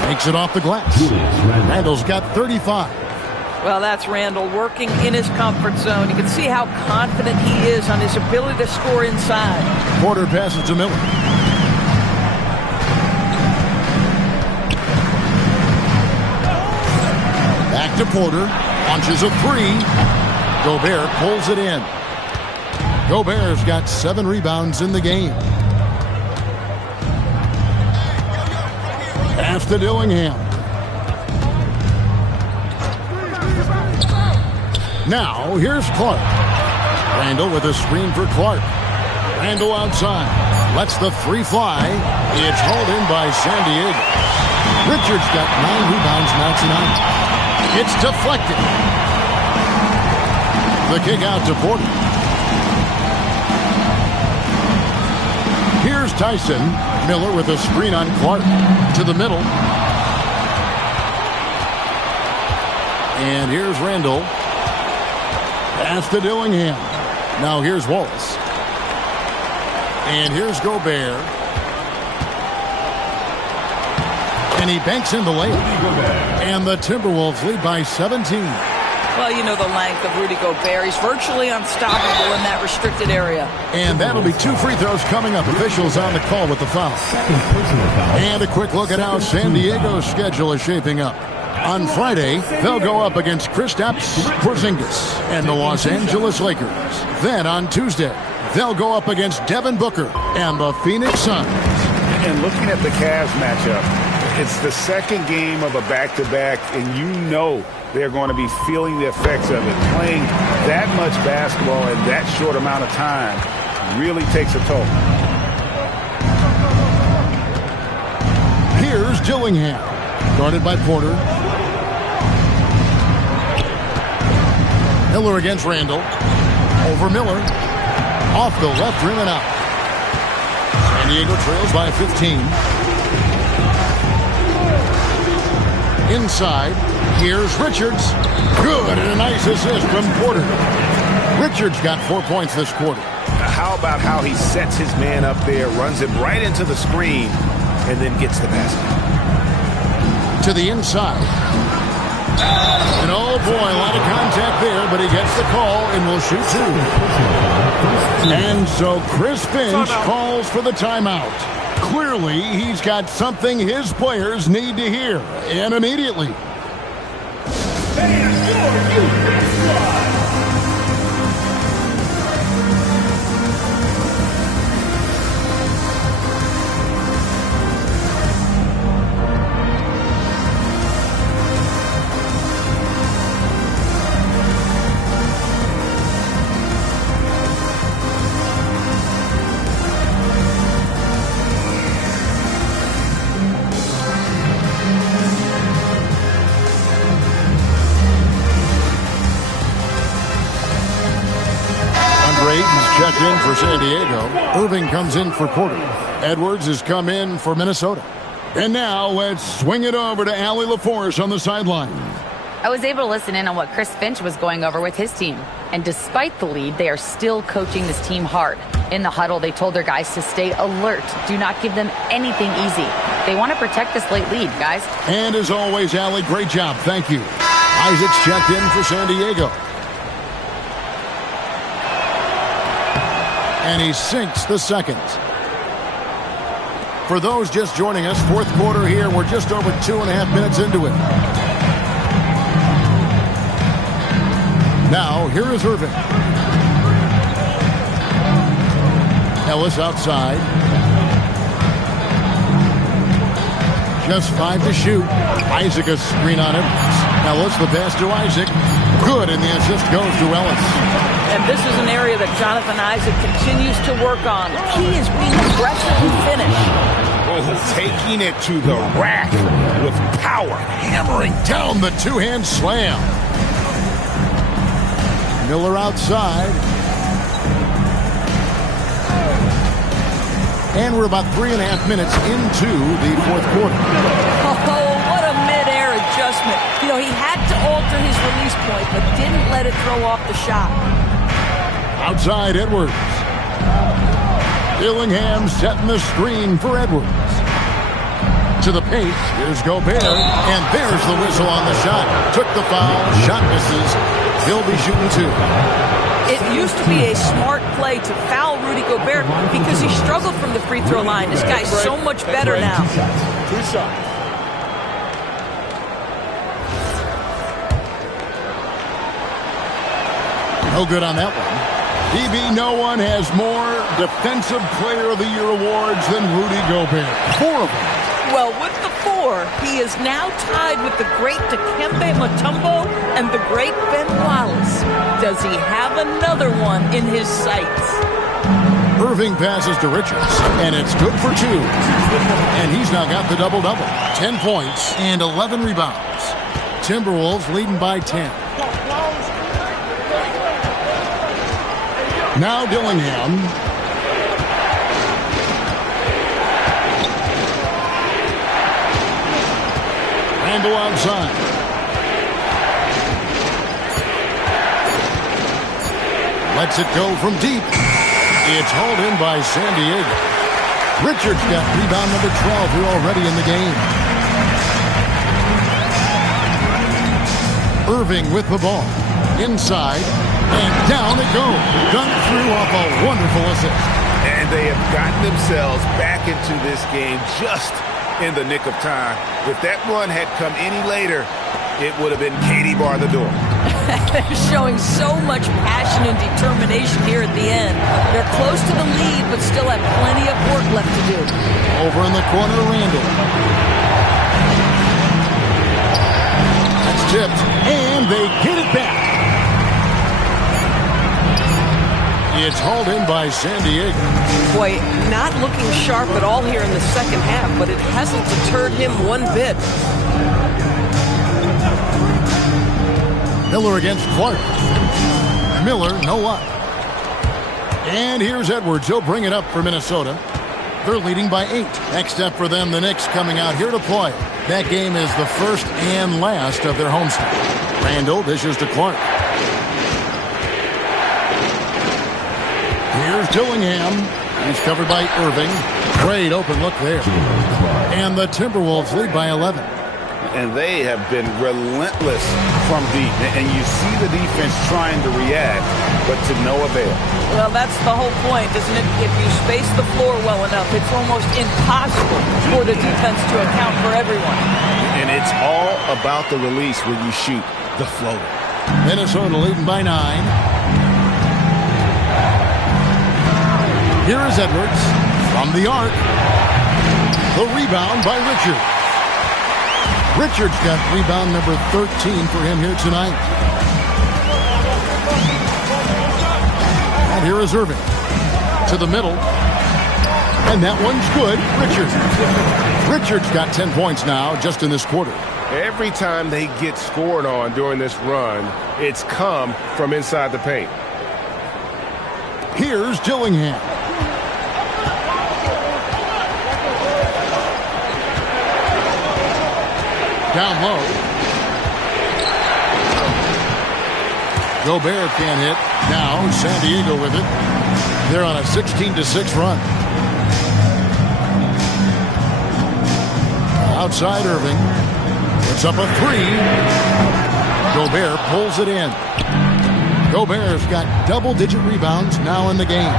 Takes it off the glass. Randall's got 35. Well, that's Randall working in his comfort zone. You can see how confident he is on his ability to score inside. Porter passes to Miller. Back to Porter. Launches a 3. Gobert pulls it in. Gobert's got 7 rebounds in the game. Pass to Dillingham. Now, here's Clark. Randall with a screen for Clark. Randall outside. Lets the 3 fly. It's hauled in by San Diego. Richards got 9 rebounds now tonight. It's deflected. The kick out to Porter. Here's Tyson. Miller with a screen on Clark. To the middle. And here's Randall. Pass to Dillingham. Now here's Wallace. And here's Gobert. And he banks in the layup. And the Timberwolves lead by 17. Well, you know the length of Rudy Gobert. He's virtually unstoppable in that restricted area. And that'll be 2 free throws coming up. Officials on the call with the foul. And a quick look at how San Diego's schedule is shaping up. On Friday, they'll go up against Kristaps Porzingis and the Los Angeles Lakers. Then on Tuesday, they'll go up against Devin Booker and the Phoenix Suns. And looking at the Cavs matchup, it's the second game of a back-to-back, and you know they're going to be feeling the effects of it. Playing that much basketball in that short amount of time really takes a toll. Here's Dillingham, guarded by Porter. Miller against Randall. Over Miller. Off the left rim and out. San Diego trails by 15. Inside, here's Richards. Good, and a nice assist from Porter. Richards got 4 points this quarter. How about how he sets his man up there, runs him right into the screen, and then gets the basket. To the inside. And oh boy, a lot of contact there, but he gets the call and will shoot 2. And so Chris Finch calls for the timeout. Clearly, he's got something his players need to hear, and immediately. Checked in for San Diego. Irving comes in for Porter. Edwards has come in for Minnesota. And now let's swing it over to Allie LaForce on the sideline. I was able to listen in on what Chris Finch was going over with his team. And despite the lead, they are still coaching this team hard. In the huddle, they told their guys to stay alert. Do not give them anything easy. They want to protect this late lead, guys. And as always, Allie, great job. Thank you. Isaac's checked in for San Diego. And he sinks the second. For those just joining us, fourth quarter here. We're just over 2.5 minutes into it. Now, here is Irving. Ellis outside. Just 5 to shoot. Isaac a screen on him. Ellis, the pass to Isaac. Good, and the assist goes to Ellis. And this is an area that Jonathan Isaac continues to work on. He is being aggressive and finish. Oh, taking it to the rack with power. Hammering down the two-hand slam. Miller outside. And we're about 3.5 minutes into the fourth quarter. Oh, what a mid-air adjustment. You know, he had to alter his release point, but didn't let it throw off the shot. Outside Edwards. Dillingham setting the screen for Edwards. To the paint. Here's Gobert. And there's the whistle on the shot. Took the foul. Shot misses. He'll be shooting 2. It used to be a smart play to foul Rudy Gobert because he struggled from the free throw line. This guy's so much better now. Two shots. No good on that one. DB, no one has more Defensive Player of the Year awards than Rudy Gobert. 4 of them. Well, with the 4, he is now tied with the great Dikembe Mutombo and the great Ben Wallace. Does he have another one in his sights? Irving passes to Richards, and it's good for 2. And he's now got the double-double. 10 points and 11 rebounds. Timberwolves leading by 10. Now Dillingham. Randall outside. Lets it go from deep. It's hauled in by San Diego. Richards got rebound number 12 here already in the game. Irving with the ball. Inside. And down it goes. Dunked through off a wonderful assist. And they have gotten themselves back into this game just in the nick of time. If that run had come any later, it would have been Katie bar the door. They're showing so much passion and determination here at the end. They're close to the lead, but still have plenty of work left to do. Over in the corner, Randall. That's tipped, and they get it back. It's hauled in by San Diego. Boy, not looking sharp at all here in the second half, but it hasn't deterred him one bit. Miller against Clark. Miller, no up. And here's Edwards. He'll bring it up for Minnesota. They're leading by 8. Next up for them, the Knicks coming out here to play. That game is the first and last of their homestand. Randall dishes to Clark. Here's Dillingham. He's covered by Irving. Great open look there. And the Timberwolves lead by 11. And they have been relentless from deep. And you see the defense trying to react, but to no avail. Well, that's the whole point, isn't it? If you space the floor well enough, it's almost impossible for the defense to account for everyone. And it's all about the release when you shoot the floater. Minnesota leading by 9. Here is Edwards from the arc. The rebound by Richards. Richards got rebound number 13 for him here tonight. And here is Irving. To the middle. And that one's good. Richards got 10 points now just in this quarter. Every time they get scored on during this run, it's come from inside the paint. Here's Dillingham. Down low. Gobert can't hit. Now San Diego with it. They're on a 16-6 run. Outside Irving. It's up a 3. Gobert pulls it in. Gobert's got double-digit rebounds now in the game.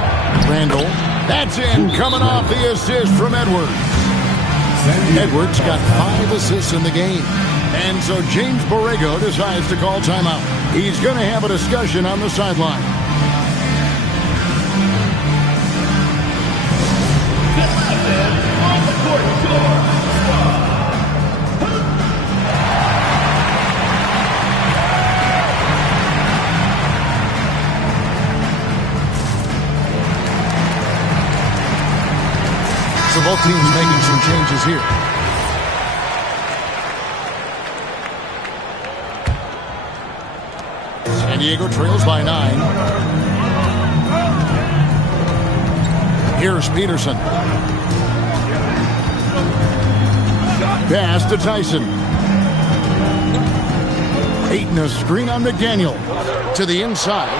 Randall. That's in. Coming off the assist from Edwards. Edwards got 5 assists in the game. And so James Borrego decides to call timeout. He's going to have a discussion on the sideline. So both teams making some changes here. San Diego trails by 9. Here's Peterson. Pass to Tyson. Ayton a screen on McDaniel. To the inside.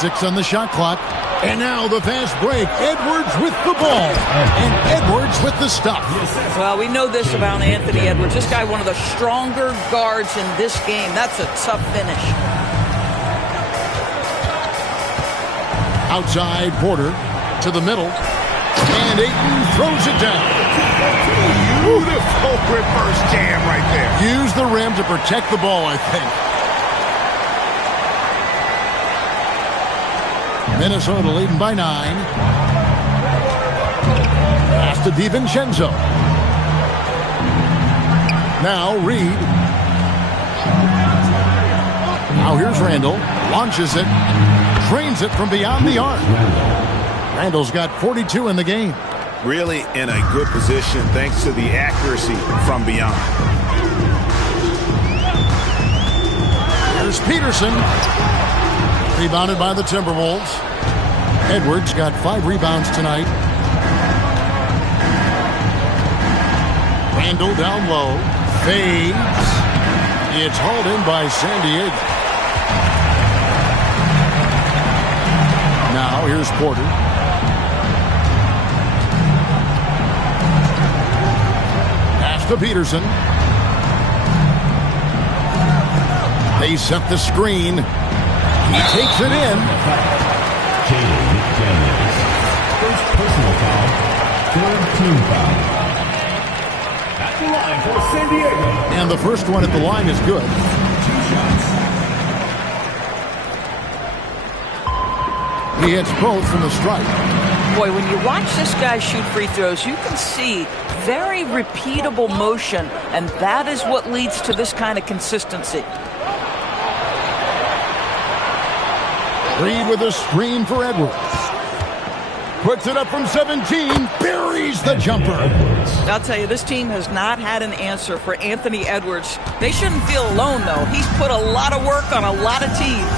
6 on the shot clock. And now the fast break. Edwards with the ball. And Edwards with the stop. Well, we know this about Anthony Edwards. This guy, one of the stronger guards in this game. That's a tough finish. Outside Porter to the middle. And Ayton throws it down. Beautiful reverse jam right there. Use the rim to protect the ball, I think. Minnesota leading by 9. Pass to DiVincenzo. Now Reed. Now here's Randall. Launches it. Trains it from beyond the arc. Randall's got 42 in the game. Really in a good position thanks to the accuracy from beyond. Here's Peterson. Rebounded by the Timberwolves. Edwards got 5 rebounds tonight. Randall down low. Fades. It's hauled in by San Diego. Now here's Porter. Pass to Peterson. They set the screen. He takes it in. Jaden McDaniels. First personal foul. Third team foul. At the line for San Diego. And the first one at the line is good. 2 shots. He hits both from the strike. Boy, when you watch this guy shoot free throws, you can see very repeatable motion, and that is what leads to this kind of consistency. Reed with a screen for Edwards. Puts it up from 17. Buries the jumper. I'll tell you, this team has not had an answer for Anthony Edwards. They shouldn't feel alone, though. He's put a lot of work on a lot of teams.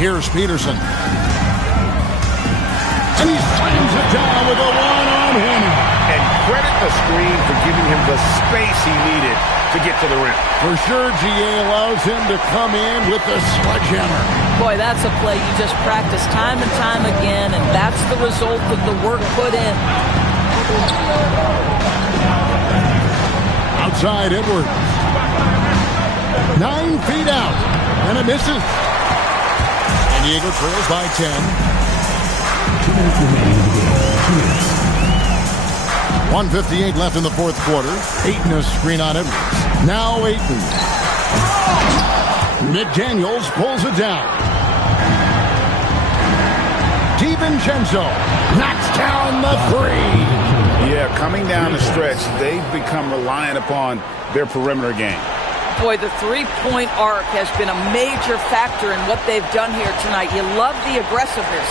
Here's Peterson. And he slams it down with a one-arm hammer. And credit the screen for giving him the space he needed to get to the rim. For sure, GA allows him to come in with the sledgehammer. Boy, that's a play you just practice time and time again, and that's the result of the work put in. Outside Edwards. 9 feet out, and it misses. San Diego trails by 10. 2 minutes remaining in the game. 2 minutes. 1:58 left in the fourth quarter. Ayton a screen on Edwards. Now Ayton. McDaniels pulls it down. DiVincenzo knocks down the three. Yeah, coming down the stretch, they've become reliant upon their perimeter game. Boy, the three-point arc has been a major factor in what they've done here tonight. You love the aggressiveness.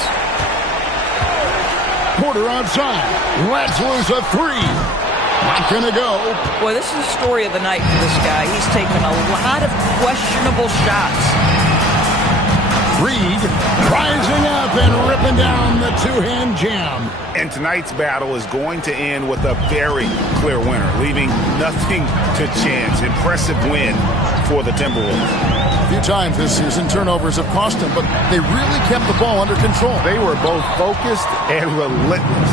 Porter outside. Lets loose a three. Not going to go. Boy, this is the story of the night for this guy. He's taken a lot of questionable shots. Reed rising up and ripping down the two-hand jam. And tonight's battle is going to end with a very clear winner, leaving nothing to chance. Impressive win for the Timberwolves. A few times this season, turnovers have cost them, but they really kept the ball under control. They were both focused and relentless.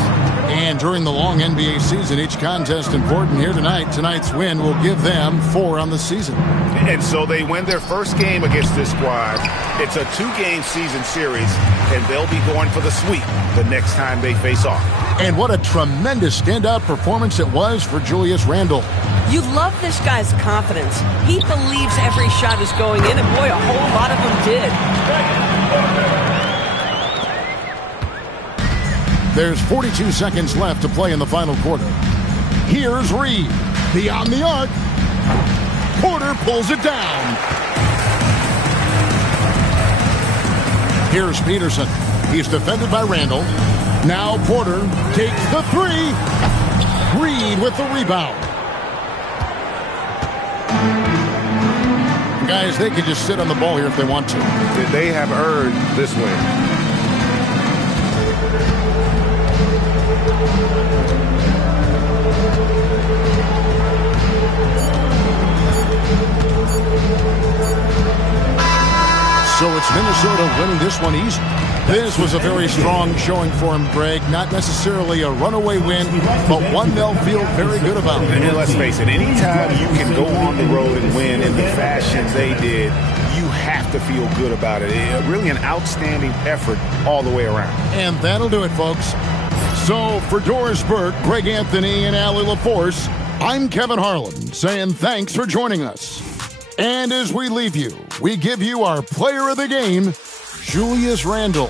And during the long NBA season, each contest important here tonight. Tonight's win will give them 4 on the season. And so they win their first game against this squad. It's a 2-game season series, and they'll be going for the sweep the next time they face off. And what a tremendous standout performance it was for Julius Randle. You love this guy's confidence. He believes every shot is going in, and boy, a whole lot of them did. There's 42 seconds left to play in the final quarter. Here's Reed. Beyond the arc. Porter pulls it down. Here's Peterson. He's defended by Randle. Now Porter takes the three. Reed with the rebound. Guys, they can just sit on the ball here if they want to. They have earned this win. So it's Minnesota winning this one easy. This was a very strong showing for him, Greg. Not necessarily a runaway win, but one they'll feel very good about. And let's face it, anytime you can go on the road and win in the fashion they did, you have to feel good about it. Really an outstanding effort all the way around. And that'll do it, folks. So for Doris Burke, Greg Anthony, and Allie LaForce, I'm Kevin Harlan saying thanks for joining us. And as we leave you, we give you our player of the game, Julius Randle.